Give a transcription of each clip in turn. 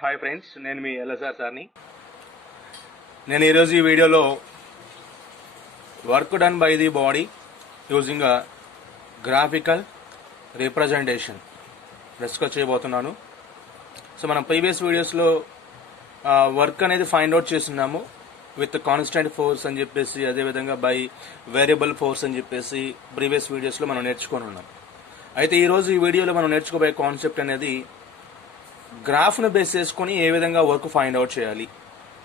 Hi friends, నేను మీ LSR సార్ని. నేను ఈరోజు ఈ వీడియోలో work done by the body using graphical representation discuss చేయబోతున్నాను. సో మనం ప్రీవియస్ వీడియోస్లో వర్క్ అనేది ఫైండ్ అవుట్ చేస్తున్నాము విత్ కాన్స్టెంట్ ఫోర్స్ అని చెప్పేసి, అదేవిధంగా బై వేరియబుల్ ఫోర్స్ అని చెప్పేసి ప్రీవియస్ వీడియోస్లో మనం నేర్చుకొని ఉన్నాం. అయితే ఈరోజు ఈ వీడియోలో మనం నేర్చుకోబోయే కాన్సెప్ట్ అనేది గ్రాఫ్ను బేస్ చేసుకొని ఏ విధంగా వర్క్ ఫైండ్ అవుట్ చేయాలి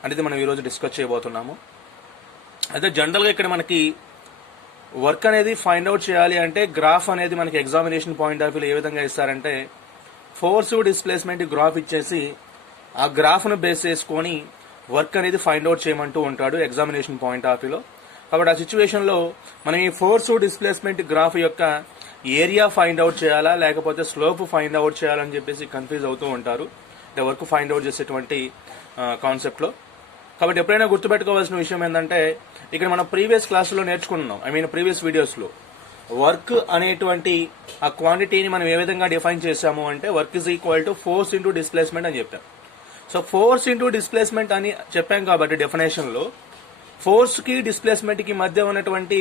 అనేది మనం ఈరోజు డిస్కస్ చేయబోతున్నాము. అయితే జనరల్గా ఇక్కడ మనకి వర్క్ అనేది ఫైండ్ అవుట్ చేయాలి అంటే గ్రాఫ్ అనేది మనకి ఎగ్జామినేషన్ పాయింట్ ఆఫ్ వ్యూలో ఏ విధంగా ఇస్తారంటే ఫోర్స్ డిస్ప్లేస్మెంట్ గ్రాఫ్ ఇచ్చేసి ఆ గ్రాఫ్ను బేస్ చేసుకొని వర్క్ అనేది ఫైండ్ అవుట్ చేయమంటూ ఉంటాడు ఎగ్జామినేషన్ పాయింట్ ఆఫ్ వ్యూలో. కాబట్టి ఆ సిచ్యువేషన్లో మనం ఈ ఫోర్స్ డిస్ప్లేస్మెంట్ గ్రాఫ్ యొక్క ఏరియా ఫైండ్ అవుట్ చేయాలా లేకపోతే స్లోప్ ఫైండ్ అవుట్ చేయాలని చెప్పేసి కన్ఫ్యూజ్ అవుతూ ఉంటారు అంటే వర్క్ ఫైండ్ అవుట్ చేసేటువంటి కాన్సెప్ట్లో. కాబట్టి ఎప్పుడైనా గుర్తుపెట్టుకోవాల్సిన విషయం ఏంటంటే ఇక్కడ మనం ప్రీవియస్ క్లాసులో నేర్చుకున్నాం, ప్రీవియస్ వీడియోస్లో వర్క్ అనేటువంటి ఆ క్వాంటిటీని మనం ఏ విధంగా డిఫైన్ చేశాము అంటే work is equal to force into displacement అని చెప్పాం. సో ఫోర్స్ ఇంటూ డిస్ప్లేస్మెంట్ అని చెప్పాం కాబట్టి డెఫినేషన్లో ఫోర్స్కి డిస్ప్లేస్మెంట్కి మధ్య ఉన్నటువంటి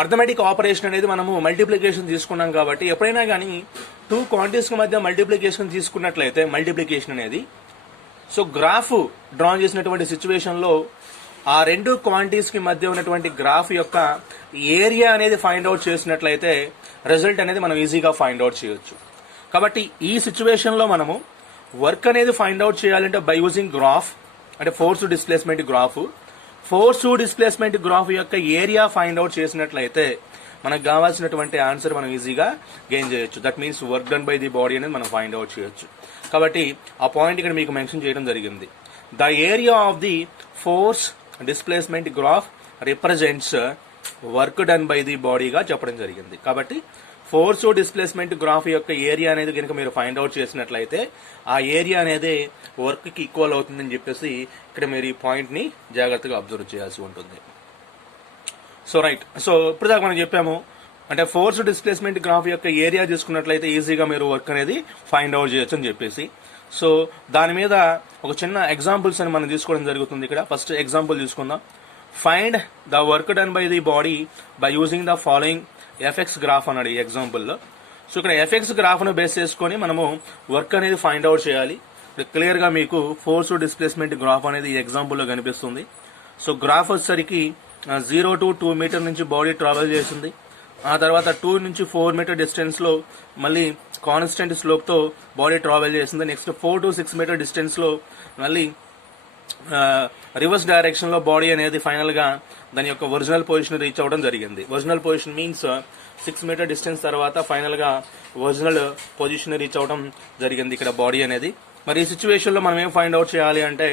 అర్థమెటిక్ ఆపరేషన్ అనేది మనము మల్టిప్లికేషన్ తీసుకున్నాం. కాబట్టి ఎప్పుడైనా కానీ టూ క్వాంటిటీస్కి మధ్య మల్టిప్లికేషన్ తీసుకున్నట్లయితే మల్టిప్లికేషన్ అనేది సో గ్రాఫ్ డ్రా చేసినటువంటి సిచ్యువేషన్లో ఆ రెండు క్వాంటిటీస్కి మధ్య ఉన్నటువంటి గ్రాఫ్ యొక్క ఏరియా అనేది ఫైండ్ అవుట్ చేసినట్లయితే రిజల్ట్ అనేది మనం ఈజీగా ఫైండ్ అవుట్ చేయొచ్చు. కాబట్టి ఈ సిచ్యువేషన్లో మనము వర్క్ అనేది ఫైండ్ అవుట్ చేయాలంటే బై యూజింగ్ గ్రాఫ్ అంటే force displacement graph, force displacement graph యొక్క ఏరియా ఫైండ్ అవుట్ చేసినట్లయితే మనకు కావాల్సినటువంటి ఆన్సర్ మనం ఈజీగా గెయిన్ చేయొచ్చు. That means work done by the body అనేది మనం ఫైండ్ అవుట్ చేయొచ్చు. కాబట్టి ఆ పాయింట్ ఇక్కడ మీకు మెన్షన్ చేయడం జరిగింది. The area of the force displacement graph represents work done by the బాడీగా చెప్పడం జరిగింది. కాబట్టి ఫోర్స్ డిస్ప్లేస్మెంట్ గ్రాఫ్ యొక్క ఏరియా అనేది కనుక మీరు ఫైండ్ అవుట్ చేసినట్లయితే ఆ ఏరియా అనేది వర్క్కి ఈక్వల్ అవుతుందని చెప్పేసి ఇక్కడ మీరు ఈ పాయింట్ని జాగ్రత్తగా అబ్జర్వ్ చేయాల్సి ఉంటుంది. సో రైట్, సో ఇప్పటిదాకా మనం చెప్పాము అంటే ఫోర్స్ డిస్ప్లేస్మెంట్ గ్రాఫ్ యొక్క ఏరియా తీసుకున్నట్లయితే ఈజీగా మీరు వర్క్ అనేది ఫైండ్ అవుట్ చేయొచ్చు అని చెప్పేసి. సో దాని మీద ఒక చిన్న ఎగ్జాంపుల్స్ అని మనం తీసుకోవడం జరుగుతుంది. ఇక్కడ ఫస్ట్ ఎగ్జాంపుల్ తీసుకుందాం. Find the work done by the body by using the following F x graph అన్నాడు ఈ ఎగ్జాంపుల్లో. సో ఇక్కడ ఎఫెక్స్ గ్రాఫ్ను బేస్ చేసుకొని మనము వర్క్ అనేది ఫైండ్ అవుట్ చేయాలి. క్లియర్గా మీకు ఫోర్స్ డిస్ప్లేస్మెంట్ గ్రాఫ్ అనేది ఈ ఎగ్జాంపుల్లో కనిపిస్తుంది. సో గ్రాఫ్ వచ్చేసరికి 0 to 2 మీటర్ నుంచి బాడీ ట్రావెల్ చేసింది. ఆ తర్వాత 2 నుంచి 4 మీటర్ డిస్టెన్స్లో మళ్ళీ కాన్స్టెంట్ స్లోప్తో బాడీ ట్రావెల్ చేసింది. నెక్స్ట్ 4 to 6 మీటర్ డిస్టెన్స్లో మళ్ళీ రివర్స్ డైరెక్షన్లో బాడీ అనేది ఫైనల్గా దాని యొక్క ఒరిజినల్ పొజిషన్ రీచ్ అవ్వడం జరిగింది. Original position means 6 metre distance తర్వాత ఫైనల్గా ఒరిజినల్ పొజిషన్ రీచ్ అవ్వడం జరిగింది ఇక్కడ బాడీ అనేది. మరి ఈ సిచ్యువేషన్లో మనం ఏం ఫైండ్ అవుట్ చేయాలి అంటే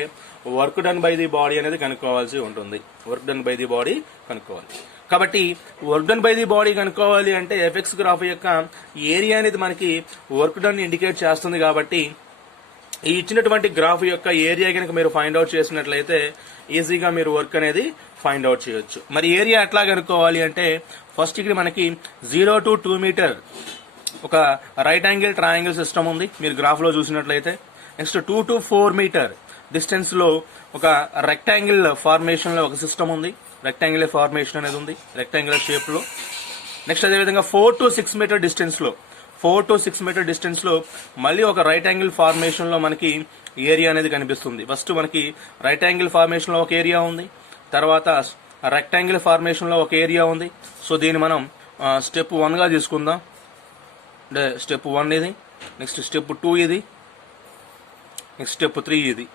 work done by the body అనేది కనుక్కోవాల్సి ఉంటుంది. Work done by the body కనుక్కోవాలి. కాబట్టి work done by the body కనుక్కోవాలి అంటే ఎఫెక్స్ గ్రాఫ్ యొక్క ఏరియా అనేది మనకి వర్క్ డన్ ఇండికేట్ చేస్తుంది. కాబట్టి ఈ ఇచ్చినటువంటి గ్రాఫ్ యొక్క ఏరియా కనుక మీరు ఫైండ్ అవుట్ చేసినట్లయితే ఈజీగా మీరు వర్క్ అనేది ఫైండ్ అవుట్ చేయొచ్చు. మరి ఏరియా ఎట్లా కనుక్కోవాలి అంటే ఫస్ట్ ఇక్కడ మనకి 0 to 2 మీటర్ ఒక రైట్ యాంగిల్ ట్రయాంగిల్ సిస్టమ్ ఉంది మీరు గ్రాఫ్లో చూసినట్లయితే. నెక్స్ట్ 2 to 4 మీటర్ డిస్టెన్స్లో ఒక రెక్టాంగిల్ ఫార్మేషన్లో ఒక సిస్టమ్ ఉంది. రెక్టాంగిల్ ఫార్మేషన్ అనేది ఉంది రెక్టాంగిల్ షేప్లో. నెక్స్ట్ అదేవిధంగా 4 to 6 మీటర్ డిస్టెన్స్లో 4 to 6 మీటర్ డిస్టెన్స్లో మళ్ళీ ఒక రైట్ యాంగిల్ ఫార్మేషన్లో మనకి ఏరియా అనేది కనిపిస్తుంది. ఫస్ట్ మనకి రైట్ యాంగిల్ ఫార్మేషన్లో ఒక ఏరియా ఉంది, తర్వాత రెక్టాంగిల్ ఫార్మేషన్లో ఒక ఏరియా ఉంది. సో దీన్ని మనం స్టెప్ 1గా తీసుకుందాం. అంటే స్టెప్ 1 ఇది, నెక్స్ట్ స్టెప్ 2 ఇది, నెక్స్ట్ స్టెప్ 3 ఇది.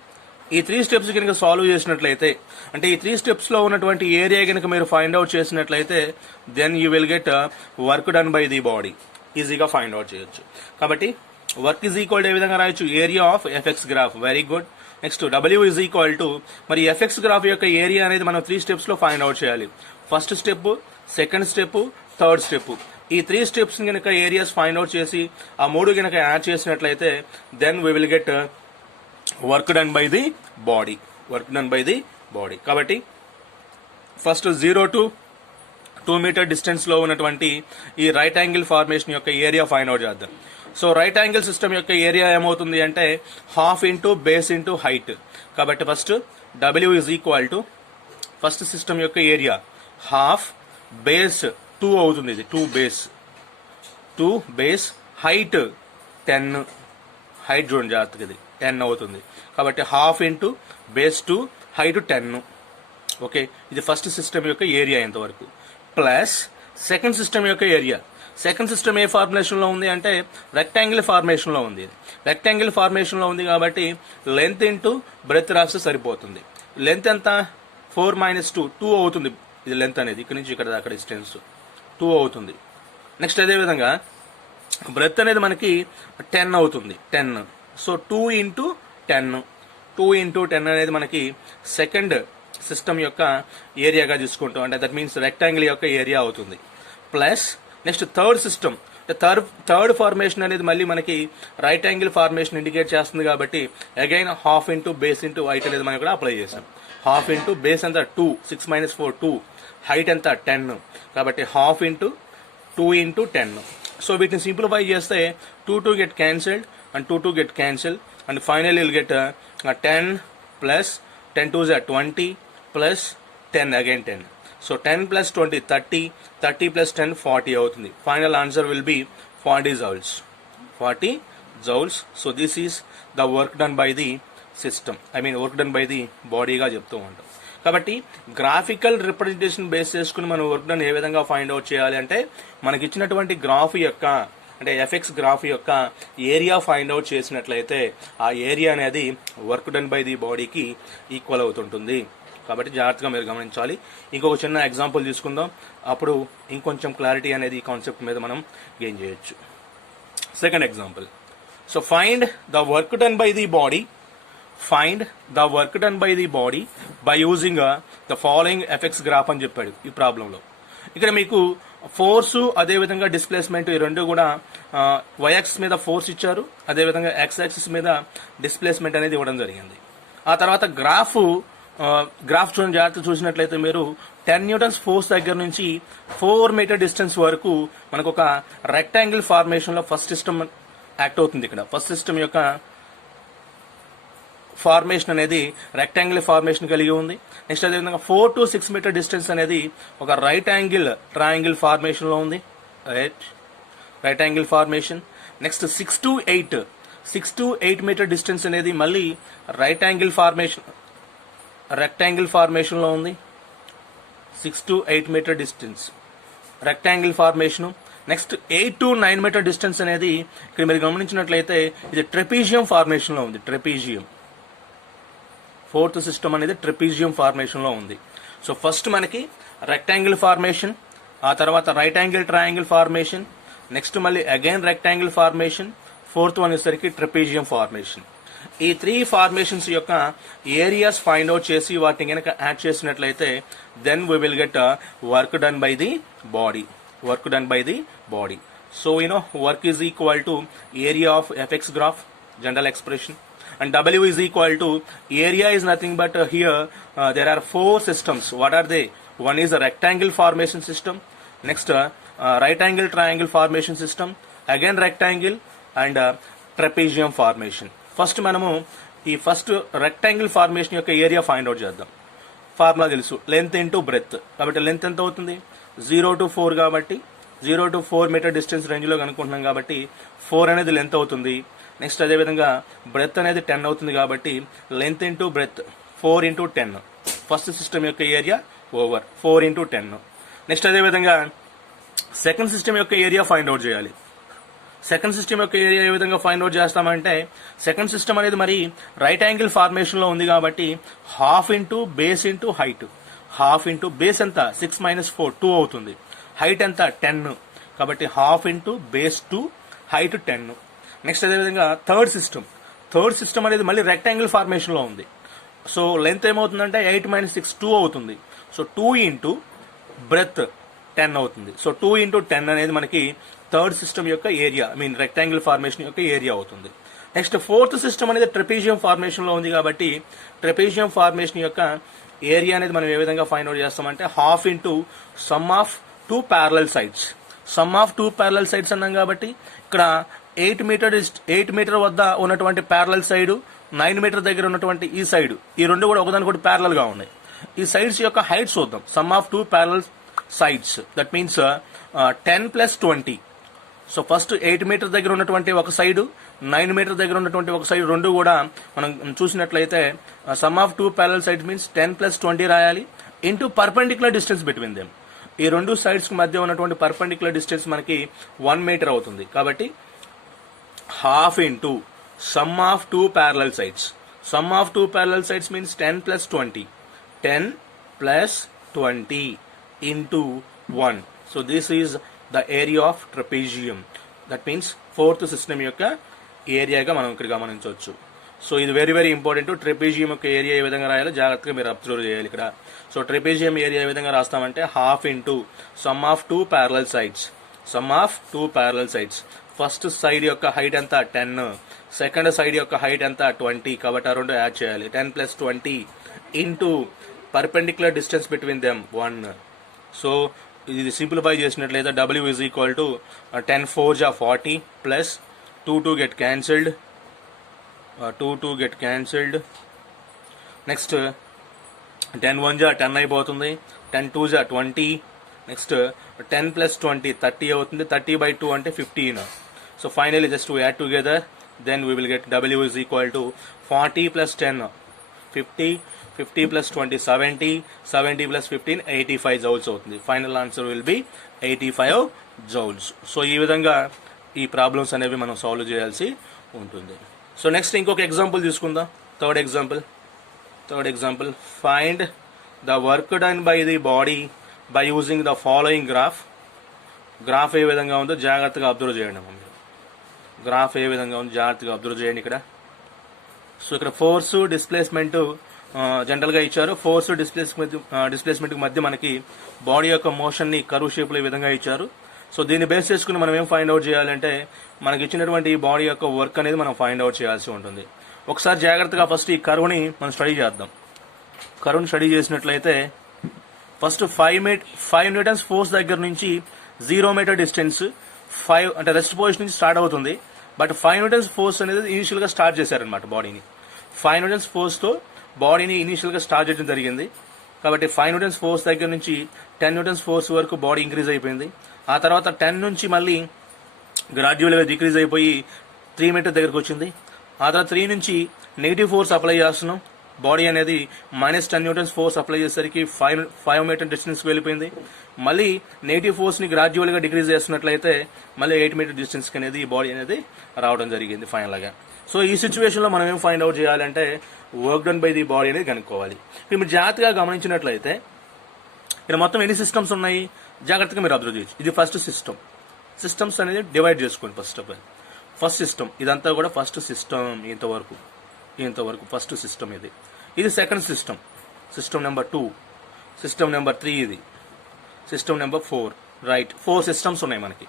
ఈ 3 స్టెప్స్ కనుక సాల్వ్ చేసినట్లయితే అంటే ఈ 3 స్టెప్స్లో ఉన్నటువంటి ఏరియా కనుక మీరు ఫైండ్ అవుట్ చేసినట్లయితే then you will get work done by the body. ఈజీగా ఫైండ్ అవుట్ చేయొచ్చు. కాబట్టి వర్క్ ఈజ్ ఈక్వల్ టు ఏ విధంగా రాయొచ్చు, area of F x graph. Very good. Next W is equal to మరి ఎఫెక్స్ గ్రాఫ్ యొక్క ఏరియా అనేది మనం 3 స్టెప్స్లో ఫైండ్ అవుట్ చేయాలి. First step, second step, third step. ఈ 3 స్టెప్స్ కనుక ఏరియాస్ ఫైండ్ అవుట్ చేసి ఆ 3 కనుక యాడ్ చేసినట్లయితే then we will get work done by the body. Work done by the body. కాబట్టి ఫస్ట్ 0 to 2 మీటర్ డిస్టెన్స్ లో ఉన్నటువంటి ఈ రైట్ యాంగిల్ ఫార్మేషన్ యొక్క ఏరియా ఫైండ్ అవుట్ చేద్దాం. సో రైట్ యాంగిల్ సిస్టమ్ యొక్క ఏరియా ఏమవుతుంది అంటే half into base into height. కాబట్టి first W is equal to first system యొక్క ఏరియా హాఫ్ బేస్ 2 అవుతుంది, ఇది 2 బేస్ హైట్ 10, హైట్ చూడండి జాగ్రత్తగా, ఇది 10 అవుతుంది. కాబట్టి half into base 2 height 10. Okay, ఇది ఫస్ట్ సిస్టమ్ యొక్క ఏరియా ఎంతవరకు. ప్లస్ సెకండ్ సిస్టమ్ యొక్క ఏరియా. సెకండ్ సిస్టమ్ ఏ ఫార్ములేషన్లో ఉంది అంటే రెక్టాంగిల్ ఫార్మేషన్లో ఉంది. రెక్టాంగిల్ ఫార్మేషన్లో ఉంది కాబట్టి లెంత్ ఇంటూ బ్రెత్ రాస్తే సరిపోతుంది. లెంత్ ఎంత 4 - 2 అవుతుంది. ఇది లెంత్ అనేది ఇక్కడ నుంచి ఇక్కడ దాకా డిస్టెన్స్ 2 అవుతుంది. నెక్స్ట్ అదేవిధంగా బ్రెత్ అనేది మనకి 10 అవుతుంది, 10. సో 2 × 10 అనేది మనకి సెకండ్ సిస్టమ్ యొక్క ఏరియాగా తీసుకుంటాం, అంటే దట్ మీన్స్ రెక్టాంగిల్ యొక్క ఏరియా అవుతుంది. Plus next third system, third formation అనేది మళ్ళీ మనకి రైట్ యాంగిల్ ఫార్మేషన్ ఇండికేట్ చేస్తుంది కాబట్టి again half into base into height అనేది మనం కూడా అప్లై చేసాం. హాఫ్ ఇంటూ బేస్ ఎంత 2, 6 - 4 2, హైట్ ఎంత 10. కాబట్టి హాఫ్ ఇంటూ 2 × 10. సో వీటిని సింప్లిఫై చేస్తే 2 get cancelled and 2 get cancel and final will get 10 plus 10 2 is 20 plus 10 again 10. So 10 + 20 30, 30 + 10 40 అవుతుంది. Final answer will be 40 joules. So this is the work done by the system, work done by the బాడీగా చెప్తూ ఉంటాం. కాబట్టి graphical representation base చేసుకుని మనం work done a విధంగా find out చేయాలి అంటే మనకి ఇచ్చినటువంటి గ్రాఫ్ యొక్క అంటే ఎఫెక్స్ గ్రాఫ్ యొక్క ఏరియా ఫైండ్ అవుట్ చేసినట్లయితే ఆ ఏరియా అనేది వర్క్ డన్ బై ది బాడీకి ఈక్వల్ అవుతుంటుంది. కాబట్టి జాగ్రత్తగా మీరు గమనించాలి. ఇంకొక చిన్న ఎగ్జాంపుల్ తీసుకుందాం, అప్పుడు ఇంకొంచెం క్లారిటీ అనేది ఈ కాన్సెప్ట్ మీద మనం గెయిన్ చేయొచ్చు. Second example. So find the work done by the body by using the following effects graph అని చెప్పాడు ఈ ప్రాబ్లంలో. ఇక్కడ మీకు ఫోర్సు అదేవిధంగా డిస్ప్లేస్మెంట్ ఈ రెండు కూడా వై యాక్సిస్ మీద ఫోర్స్ ఇచ్చారు, అదేవిధంగా ఎక్స్ యాక్సిస్ మీద డిస్ప్లేస్మెంట్ అనేది ఇవ్వడం జరిగింది. ఆ తర్వాత గ్రాఫ్ చూడండి, జాగ్రత్త చూసినట్లయితే మీరు 10 న్యూటన్స్ ఫోర్స్ దగ్గర నుంచి 4 మీటర్ డిస్టెన్స్ వరకు మనకు ఒక రెక్టాంగిల్ ఫార్మేషన్ లో ఫస్ట్ సిస్టమ్ యాక్ట్ అవుతుంది. ఇక్కడ ఫస్ట్ సిస్టమ్ యొక్క ఫార్మేషన్ అనేది రెక్టాంగిల్ ఫార్మేషన్ కలిగి ఉంది. నెక్స్ట్ అదేవిధంగా 4 to 6 మీటర్ డిస్టెన్స్ అనేది ఒక రైట్ యాంగిల్ ట్రయాంగిల్ ఫార్మేషన్ లో ఉంది, right angle formation. Next 6 to 8 meter distance అనేది మళ్ళీ right angle formation rectangle formation లో ఉంది. 6 to 8 meter distance rectangle formation. Next 8 to 9 meter distance అనేది ఇక్కడ మీరు గమనించినట్లయితే ఇది ట్రెపీజియం ఫార్మేషన్ లో ఉంది. ట్రెపీజియం ఫోర్త్ సిస్టమ్ అనేది ట్రెపీజియం ఫార్మేషన్ లో ఉంది. సో ఫస్ట్ మనకి రెక్టాంగిల్ ఫార్మేషన్, ఆ తర్వాత right angle triangle formation, next మళ్ళీ again rectangle formation, fourth one వచ్చేసరికి ట్రెపీజియం ఫార్మేషన్. ఈ 3 ఫార్మేషన్స్ యొక్క ఏరియాస్ ఫైండ్ అవుట్ చేసి వాటిని కనుక యాడ్ చేసినట్లయితే then we will get work done by the body. So work is equal to area of F x graph, general expression, and W is equal to area is nothing but here there are 4 systems. What are they? One is a rectangle formation system, next right angle triangle formation system, again rectangle, and trapezium formation. First మనము ఈ first rectangle formation యొక్క area find out చేద్దాం. Formula తెలుసు, length into breath. కాబట్టి length ఎంత అవుతుంది 0 to 4, కాబట్టి 0 to 4 metre distance range లో కనుక్కుంటున్నాం కాబట్టి 4 అనేది లెంత్ అవుతుంది. నెక్స్ట్ అదేవిధంగా బ్రెత్ అనేది 10 అవుతుంది కాబట్టి length into breath 4 × 10. First system యొక్క ఏరియా ఓవర్ 4 × 10. నెక్స్ట్ అదేవిధంగా సెకండ్ సిస్టమ్ యొక్క ఏరియా ఫైండ్ అవుట్ చేయాలి. సెకండ్ సిస్టమ్ యొక్క ఏరియా ఏ విధంగా ఫైండ్ అవుట్ చేస్తామంటే సెకండ్ సిస్టమ్ అనేది మరి రైట్ యాంగిల్ ఫార్మేషన్ లో ఉంది కాబట్టి half into base into height. Half into base ఎంత 6 - 4 2 అవుతుంది, హైట్ ఎంత 10, కాబట్టి half into base 2 height 10. Next అదేవిధంగా థర్డ్ సిస్టమ్ అనేది మళ్ళీ రెక్టాంగిల్ ఫార్మేషన్ లో ఉంది. సో లెంత్ ఏమవుతుందంటే 8 - 6 2 అవుతుంది. సో 2 × బ్రెత్ 10 అవుతుంది. సో 2 × 10 అనేది మనకి థర్డ్ సిస్టమ్ యొక్క ఏరియా, రెక్టాంగిల్ ఫార్మేషన్ యొక్క ఏరియా అవుతుంది. నెక్స్ట్ ఫోర్త్ సిస్టమ్ అనేది ట్రెపీజియం ఫార్మేషన్ లో ఉంది కాబట్టి ట్రెపీజియం ఫార్మేషన్ యొక్క ఏరియా అనేది మనం ఏ విధంగా ఫైండ్ అవుట్ చేస్తామంటే half into some of 2 parallel sides. Some of 2 parallel sides అన్నాం కాబట్టి ఇక్కడ ఎయిట్ మీటర్ వద్ద ఉన్నటువంటి ప్యారలల్ సైడ్, 9 మీటర్ దగ్గర ఉన్నటువంటి ఈ సైడ్, ఈ రెండు కూడా ఒకదానికొకటి ప్యారలల్ గా ఉన్నాయి. ఈ సైడ్స్ యొక్క హైట్స్ చూద్దాం. Sum of 2 parallel sides, that means 10 + 20. So first 8 metre దగ్గర ఉన్నటువంటి ఒక సైడ్, 9 మీటర్ దగ్గర ఉన్నటువంటి ఒక సైడ్ రెండు కూడా మనం చూసినట్లయితే some of 2 parallel sides means 10 + 20 రాయాలి into perpendicular distance between them. ఈ రెండు సైడ్స్ కి మధ్య ఉన్నటువంటి పర్పెండిక్యులర్ డిస్టెన్స్ మనకి 1 మీటర్ అవుతుంది. కాబట్టి half into sum of 2 parallel sides. Sum of 2 parallel sides means 10 + 20. 10 + 20 into 1. So this is the area of trapezium. That means fourth system యొక్క ఏరియాగా మనం ఇక్కడ గమనించవచ్చు. సో ఇది వెరీ వెరీ ఇంపార్టెంట్. ట్రెపేజియం యొక్క ఏరియా ఏ విధంగా రాయాలో జాగ్రత్తగా మీరు అబ్జర్వ్ చేయాలి ఇక్కడ. సో ట్రెపేజియం ఏరియా ఏ విధంగా రాస్తామంటే half into sum of 2 parallel sides. Sum of 2 parallel sides. First side యొక్క హైట్ ఎంత 10, సెకండ్ సైడ్ యొక్క హైట్ ఎంత 20. కాబట్టి ఆ రెండు యాడ్ చేయాలి. 10 + 20 into perpendicular distance between them 1. So ఇది సింప్లిఫై చేసినట్లయితే W is equal to 10 4 = 40 plus 2 get cancelled. 2 get cancelled. Next 10 1 = 10 అయిపోతుంది. 10 2 = 20. నెక్స్ట్ 10 + 20 30 అవుతుంది. 30/2 అంటే 15. So finally just we add together, then we will get W is equal to 40 + 10 50, 50 + 20 70, 70 + 15 85 joules అవుతుంది. Final answer will be 85 joules. So ఈ విధంగా ఈ problems అనేవి మనం solve చేయాల్సి ఉంటుంది. సో నెక్స్ట్ ఇంకొక ఎగ్జాంపుల్ తీసుకుందాం. Third example find the work done by the body by using the following graph ఏ విధంగా ఉందో జాగ్రత్తగా అబ్జర్వ్ చేయండి. గ్రాఫ్ ఏ విధంగా ఉందో జాగ్రత్తగా అబ్జర్వ్ చేయండి ఇక్కడ. సో ఇక్కడ ఫోర్స్ డిస్ప్లేస్మెంట్ జనరల్ గా ఇచ్చారు. ఫోర్స్ డిస్ప్లేస్మెంట్ మధ్య మనకి బాడీ యొక్క మోషన్ ని కర్వ్ షేప్ లో ఈ విధంగా ఇచ్చారు. సో దీన్ని బేస్ చేసుకుని మనం ఏం ఫైండ్ అవుట్ చేయాలంటే మనకి ఇచ్చినటువంటి ఈ బాడీ యొక్క వర్క్ అనేది మనం ఫైండ్ అవుట్ చేయాల్సి ఉంటుంది. ఒకసారి జాగ్రత్తగా ఫస్ట్ ఈ కర్వ్ ని మనం స్టడీ చేద్దాం. కర్వ్ ని స్టడీ చేసినట్లయితే ఫస్ట్ 5 న్యూటన్స్ ఫోర్స్ దగ్గర నుంచి 0 మీటర్ డిస్టెన్స్ 5 అంటే రెస్ట్ పొజిషన్ నుంచి స్టార్ట్ అవుతుంది. బట్ 5 న్యూటన్స్ ఫోర్స్ అనేది ఇనిషియల్ గా స్టార్ట్ చేశారనమాట బాడీని. 5 న్యూటన్స్ ఫోర్స్ తో బాడీని ఇనిషియల్ గా స్టార్ట్ చేయడం జరిగింది. కాబట్టి 5 న్యూటన్స్ ఫోర్స్ దగ్గర నుంచి 10 న్యూటన్స్ ఫోర్స్ వరకు బాడీ ఇంక్రీజ్ అయిపోయింది. ఆ తర్వాత 10 నుంచి మళ్ళీ గ్రాడ్యువల్ గా డిక్రీజ్ అయిపోయి 3 మీటర్ దగ్గరకు వచ్చింది. ఆ తర్వాత 3 నుంచి నెగిటివ్ ఫోర్స్ అప్లై చేస్తున్నాం. బాడీ అనేది -10 న్యూటన్స్ ఫోర్స్ అప్లై చేసేసరికి 5 మీటర్ డిస్టెన్స్ వెళ్ళిపోయింది. మళ్ళీ నెగిటివ్ ఫోర్స్ ని గ్రాడ్యువల్ గా డిక్రీజ్ చేస్తున్నట్లయితే మళ్ళీ 8 మీటర్ డిస్టెన్స్ కి అనేది ఈ బాడీ అనేది రావడం జరిగింది ఫైనల్ గా. సో ఈ సిచ్యువేషన్ లో మనం ఏం ఫైండ్ అవుట్ చేయాలంటే work done by the body అనేది కనుక్కోవాలి. మీరు జాగ్రత్తగా గమనించినట్లయితే ఇక్కడ మొత్తం ఎన్ని సిస్టమ్స్ ఉన్నాయి జాగ్రత్తగా మీరు అబ్జర్వ్ చేయొచ్చు. ఇది ఫస్ట్ సిస్టమ్స్ అనేది డివైడ్ చేసుకోండి. ఫస్ట్ సిస్టమ్ ఇదంతా కూడా ఫస్ట్ సిస్టమ్. ఇంతవరకు ఫస్ట్ సిస్టమ్ ఇది second system number 2, system number 3, ఇది సిస్టమ్ నెంబర్ 4. రైట్, 4 సిస్టమ్స్ ఉన్నాయి మనకి.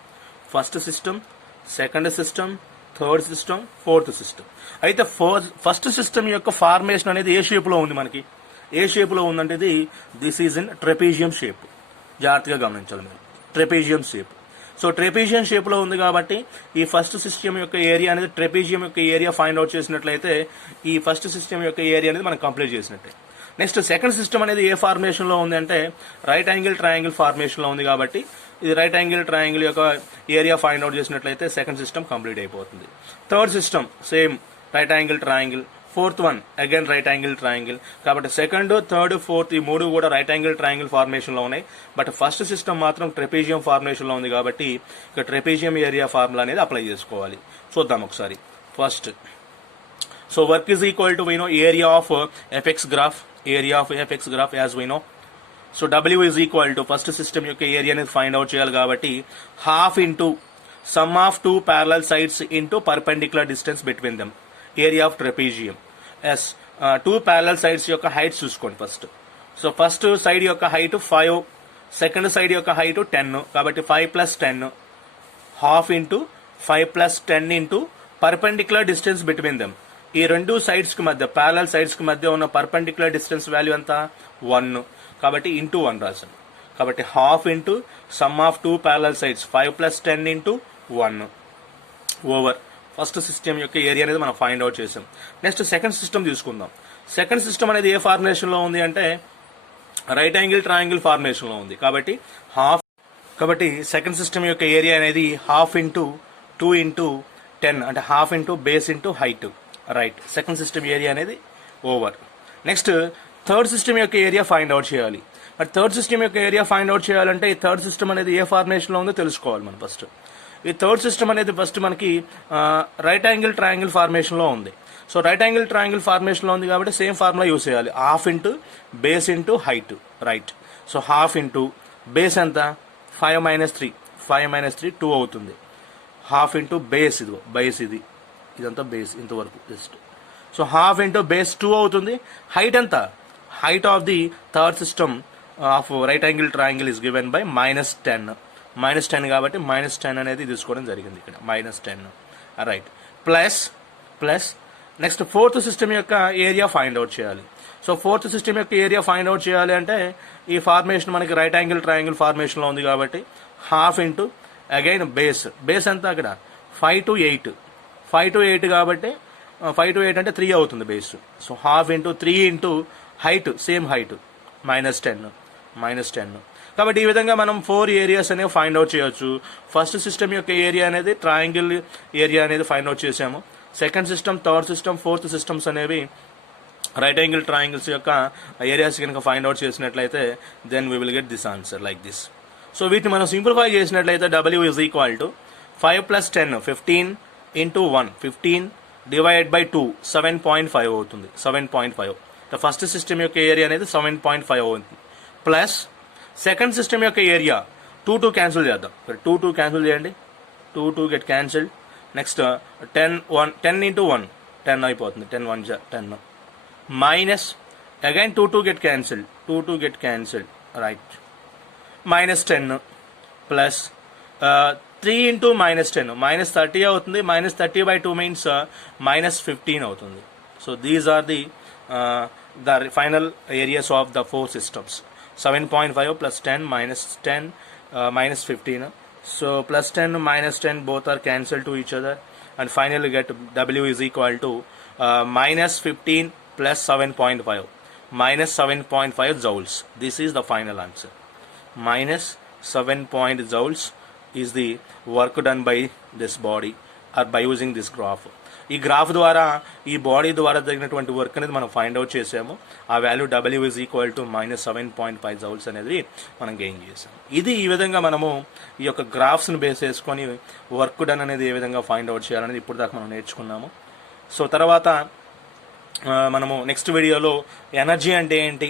First system, second system, third system, fourth system. అయితే ఫస్ట్ సిస్టమ్ యొక్క ఫార్మేషన్ అనేది ఏ షేప్ లో ఉంది మనకి? ఏ షేప్ లో ఉందంటే దిస్ ఈజ్ ఇన్ ట్రెపేజియం షేప్. జాగ్రత్తగా గమనించాలి మీరు, ట్రెపేజియం షేప్. సో ట్రెపేజియం షేప్ లో ఉంది కాబట్టి ఈ ఫస్ట్ సిస్టమ్ యొక్క ఏరియా అనేది ట్రెపేజియం యొక్క ఏరియా ఫైండ్ అవుట్ చేసినట్లయితే ఈ ఫస్ట్ సిస్టమ్ యొక్క ఏరియా అనేది మనం కంప్లీట్ చేసినట్టే. నెక్స్ట్ సెకండ్ సిస్టమ్ అనేది ఏ ఫార్మేషన్ లో ఉంది అంటే రైట్ యాంగిల్ ట్రయాంగిల్ ఫార్మేషన్ లో ఉంది కాబట్టి ఇది రైట్ యాంగిల్ ట్రయాంగిల్ యొక్క ఏరియా ఫైండ్ అవుట్ చేసినట్లయితే సెకండ్ సిస్టమ్ కంప్లీట్ అయిపోతుంది. Third system same right angle triangle. Fourth one again right angle triangle. కాబట్టి సెకండ్, థర్డ్, ఫోర్త్ ఈ మూడు కూడా రైట్ యాంగిల్ ట్రయాంగిల్ ఫార్మేషన్ లో ఉన్నాయి. బట్ ఫస్ట్ సిస్టమ్ మాత్రం ట్రెపేజియం ఫార్మేషన్ లో ఉంది కాబట్టి ఇక ట్రెపేజియం ఏరియా ఫార్ములా అనేది అప్లై చేసుకోవాలి. చూద్దాం ఒకసారి. First so work is equal to area of F x graph as we know. So W is equal to first system యొక్క ఏరియా అనేది ఫైండ్ అవుట్ చేయాలి కాబట్టి half into sum of 2 parallel sides into perpendicular distance between them, area of trapezium. 2 parallel sides యొక్క height చూసుకోండి first. So first side యొక్క height 5, second side యొక్క height 10. కాబట్టి 5 + 10 half into 5 + 10 into perpendicular distance between them. ఈ రెండు sides కి మధ్య parallel sides కి మధ్య ఉన్న పర్పెండిక్యులర్ డిస్టెన్స్ వాల్యూ ఎంత 1. కాబట్టి ఇంటూ 1 రాశాను. కాబట్టి half into sum of 2 parallel sides 5 + 10 into 1. Over first system యొక్క ఏరియా అనేది మనం ఫైండ్ అవుట్ చేసాం. నెక్స్ట్ సెకండ్ సిస్టమ్ తీసుకుందాం. సెకండ్ సిస్టమ్ అనేది ఏ ఫార్ములేషన్లో ఉంది అంటే రైట్ యాంగిల్ ట్రయాంగిల్ ఫార్ములేషన్లో ఉంది. కాబట్టి సెకండ్ సిస్టమ్ యొక్క ఏరియా అనేది 1/2 ఇంటూ 2 ఇంటూ 10 అంటే 1/2 into base into height. Right, second system area అనేది ఓవర్. నెక్స్ట్ థర్డ్ సిస్టమ్ యొక్క ఏరియా ఫైండ్ అవుట్ చేయాలి. మరి థర్డ్ సిస్టమ్ యొక్క ఏరియా ఫైండ్ అవుట్ చేయాలంటే ఈ థర్డ్ సిస్టమ్ అనేది ఏ ఫార్ములేషన్లో ఉందో తెలుసుకోవాలి మనం ఫస్ట్. ఈ థర్డ్ సిస్టమ్ అనేది ఫస్ట్ మనకి రైట్ యాంగిల్ ట్రయాంగిల్ ఫార్మేషన్లో ఉంది. సో రైట్ యాంగిల్ ట్రయాంగిల్ ఫార్మేషన్లో ఉంది కాబట్టి సేమ్ ఫార్ములా యూస్ చేయాలి, 1/2 into base into height. Right, so 1/2 into base ఎంత 5 - 3 5 - 3 2 అవుతుంది. 1/2 ఇంటూ బేస్ ఇది ఇదంతా బేస్ ఇంతవరకు జస్ట్. సో 1/2 ఇంటూ బేస్ 2 అవుతుంది. హైట్ ఎంత, height of the third system of right angle triangle is given by -10 -10 కాబట్టి -10 అనేది తీసుకోవడం జరిగింది ఇక్కడ -10. Right, plus next fourth system యొక్క ఏరియా ఫైండ్ అవుట్ చేయాలి. సో ఫోర్త్ సిస్టమ్ యొక్క ఏరియా ఫైండ్ అవుట్ చేయాలి అంటే ఈ ఫార్మేషన్ మనకి రైట్ యాంగిల్ ట్రయాంగిల్ ఫార్మేషన్లో ఉంది కాబట్టి 1/2 ఇంటూ అగైన్ బేస్ ఎంత అక్కడ 5 to 8 కాబట్టి 5 to 8 అంటే 3 అవుతుంది base. So 1/2 into 3 into height same height -10. కాబట్టి ఈ విధంగా మనం 4 ఏరియాస్ అనేవి ఫైండ్ అవుట్ చేయొచ్చు. ఫస్ట్ సిస్టమ్ యొక్క ఏరియా అనేది ట్రయాంగిల్ ఏరియా అనేది ఫైండ్ అవుట్ చేసాము. Second system, third system, fourth systems అనేవి రైట్ యాంగిల్ ట్రయాంగిల్స్ యొక్క ఏరియాస్ కనుక ఫైండ్ అవుట్ చేసినట్లయితే then we will get this answer like this. So వీటిని మనం సింప్లిఫై చేసినట్లయితే W is equal to 5 + 10 15 into 1 15 divide by 2 7.5 అవుతుంది. 7.5 first system యొక్క area అనేది 7.5 అవుతుంది. ప్లస్ సెకండ్ సిస్టమ్ యొక్క ఏరియా 2 క్యాన్సిల్ చేద్దాం. 2 క్యాన్సిల్ చేయండి, 2 గెట్ క్యాన్సిల్డ్. నెక్స్ట్ 10 ఇంటూ 1 10 అయిపోతుంది. 10 1 10 minus again 2 get cancelled, 2 get cancelled. Right, -10 plus 3 into -10 -30 అవుతుంది. -30/2 మీన్స్ -15 అవుతుంది. So these are the final areas of the 4 systems. 7.5 + 10 -10 -15. So +10 -10 both are cancelled to each other and finally get W is equal to -15 plus 7.5 -7.5 joules. This is the final answer. -7 joules is the work done by this body or by using this graph. ఈ graph ద్వారా ఈ body ద్వారా జరిగినటువంటి work అనేది మనం find out చేసాము. ఆ value W is equal to -7.5 joules అనేది మనం గెయిన్ చేసాము. ఇది ఈ విధంగా మనము ఈ యొక్క గ్రాఫ్స్ని బేస్ చేసుకొని వర్క్ డన్ అనేది ఏ విధంగా ఫైండ్ అవుట్ చేయాలనేది ఇప్పుడు దాకా మనం నేర్చుకున్నాము. సో తర్వాత మనము నెక్స్ట్ వీడియోలో ఎనర్జీ అంటే ఏంటి,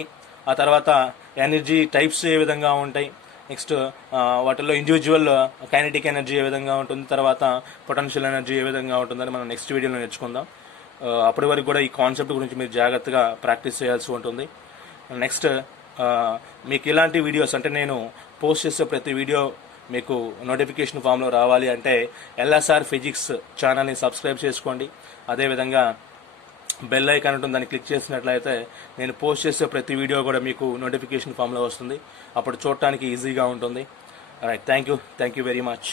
ఆ తర్వాత ఎనర్జీ టైప్స్ ఏ విధంగా ఉంటాయి, నెక్స్ట్ వాటిల్లో ఇండివిజువల్ కైనెటిక్ ఎనర్జీ ఏ విధంగా ఉంటుంది, తర్వాత పొటెన్షియల్ ఎనర్జీ ఏ విధంగా ఉంటుందని మనం నెక్స్ట్ వీడియోలో నేర్చుకుందాం. అప్పటి వరకు కూడా ఈ కాన్సెప్ట్ గురించి మీరు జాగ్రత్తగా ప్రాక్టీస్ చేయాల్సి ఉంటుంది. నెక్స్ట్ మీకు ఇలాంటి వీడియోస్ అంటే నేను పోస్ట్ చేసే ప్రతి వీడియో మీకు నోటిఫికేషన్ ఫామ్లో రావాలి అంటే LSR ఫిజిక్స్ ఛానల్ని సబ్స్క్రైబ్ చేసుకోండి. అదేవిధంగా బెల్ ఐకాన్ ఉంటుంది, దాన్ని క్లిక్ చేసినట్లయితే నేను పోస్ట్ చేసే ప్రతి వీడియో కూడా మీకు నోటిఫికేషన్ ఫామ్లో వస్తుంది. అప్పుడు చూడటానికి ఈజీగా ఉంటుంది. Right, thank you very much.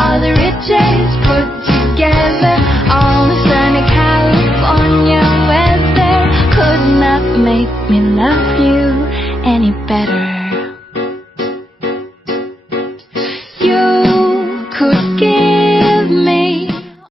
All the riches put together, all the sunny California weather could not make me love you any better.